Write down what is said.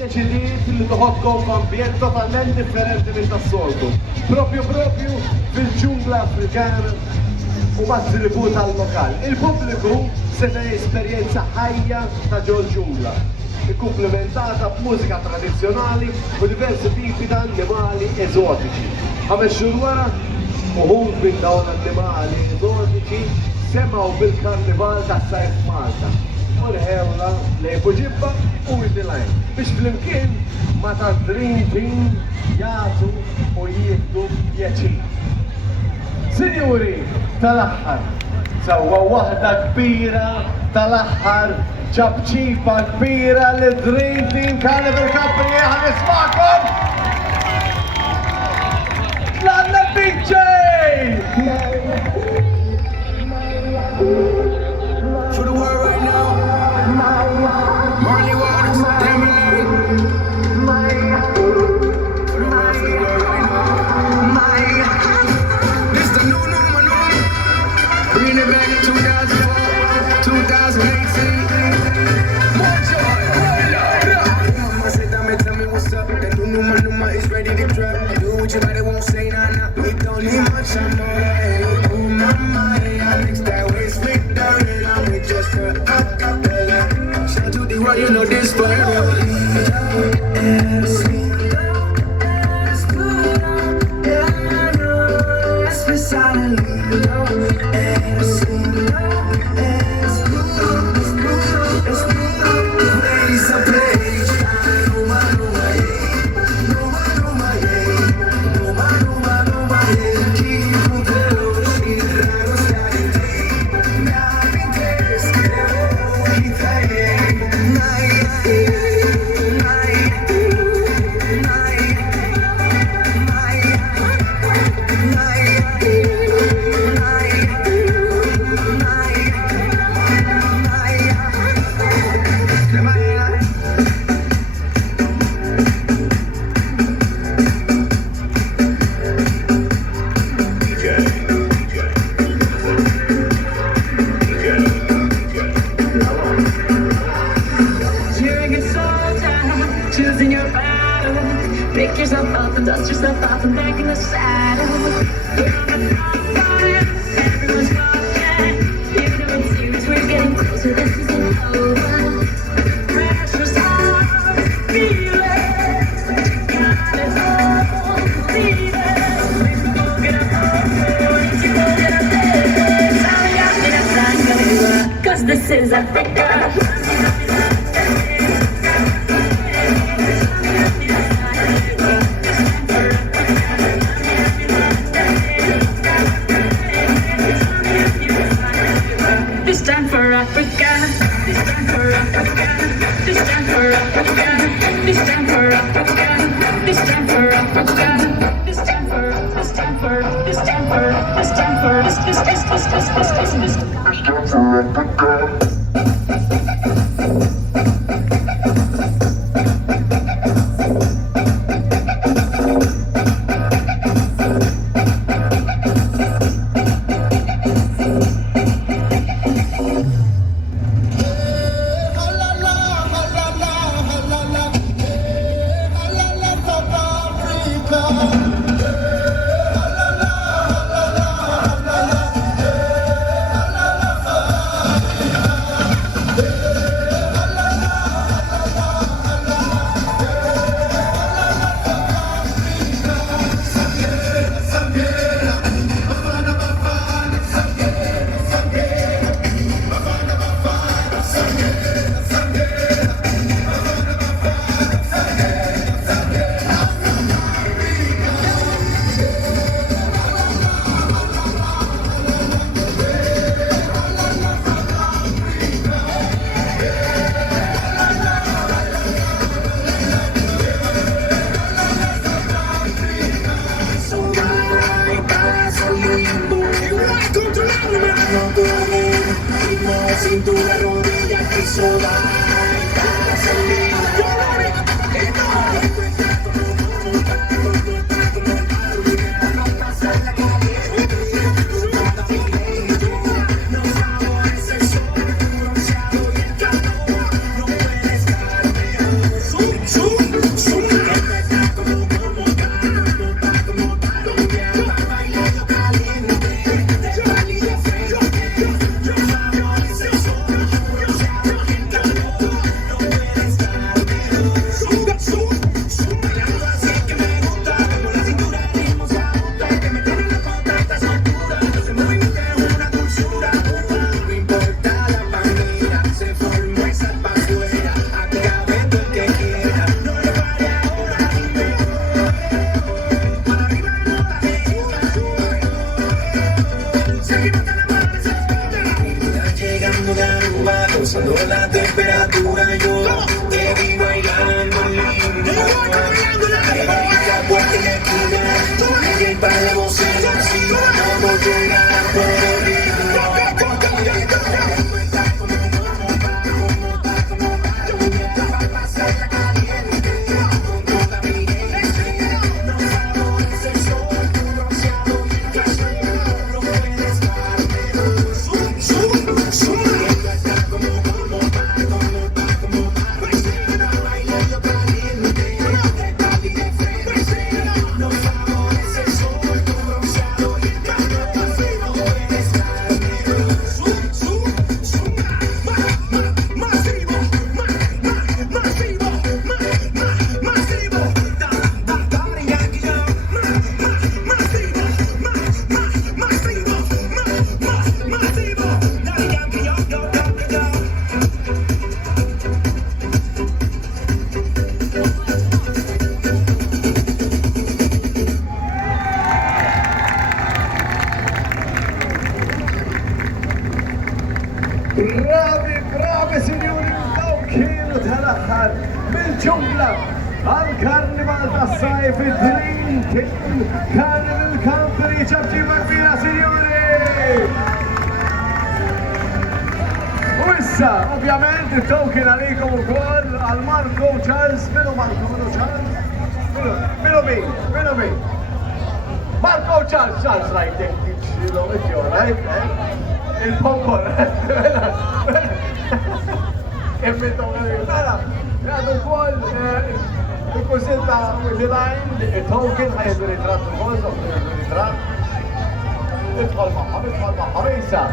deċidiet li toħodkom f'ambjent totalment differenti minn tas-soltu. Propju fil-ġungla Afrikana u mat-tribu tal-lokal. Il-pubbliku seta' esperjenza ħajja ta' ġol ġungla, ikkumplementata b'mużika tradizzjonali u diversi tipi ta' annimali eżotiċi. Ħames xhur wara, uħud minn dawn annimali eżotiċi semgħu bil-Carnival tas-sajf Malta. Urħewla lejbu ġibba u id-dilajn biex flimkien ma ta' Dream Team jagħtu u jieħdu pjaċir. Sinjuri, tal-aħħar, sewwa waħda kbira tal-aħħar ċabċipa kbira li Dream Team Carnival Company ħan ismakom! Lanna DJ! For the world right now, Marley Waters, damn it. For the world right now, this the new man. Bringing it back to 2004, 2018. More joy, Mama say, tell me what's up. That new man is ready to drop. Do what your body won't say, nah. We don't need much more. Oh, mama, I mix that waist with the rhythm. We just a cappella. Shout to the world, you know this for choosing your battle. Pick yourself up and dust yourself off and back in the saddle. You're on the front line, everyone's watching. You know it's serious, we're getting closer, this isn't over. Pressure's on, feel it. Got it all, believe it. We'll get up on board, we'll get up there. Cause this is Africa. This time for Africa, this time for Africa, this time for Africa, this time for Africa, this time for Africa, this time for, this time for, this time for, this time for, this time for Africa. għal-Carnival ta' sajf id-Dream Team Carnival Company ċabċiba kbira, signori! U issa, ovvjament, il-token għalikom u koll għal-Marco Charles. Minu Marco, minu Charles? Minu min? Marco Charles, right there. Right? Il-pompor. Effetto għalina. Għadu koll, il-kusilta il-line, il-token ħajdu ritrat u-koll, ritrat. Idħol maħħa, issa.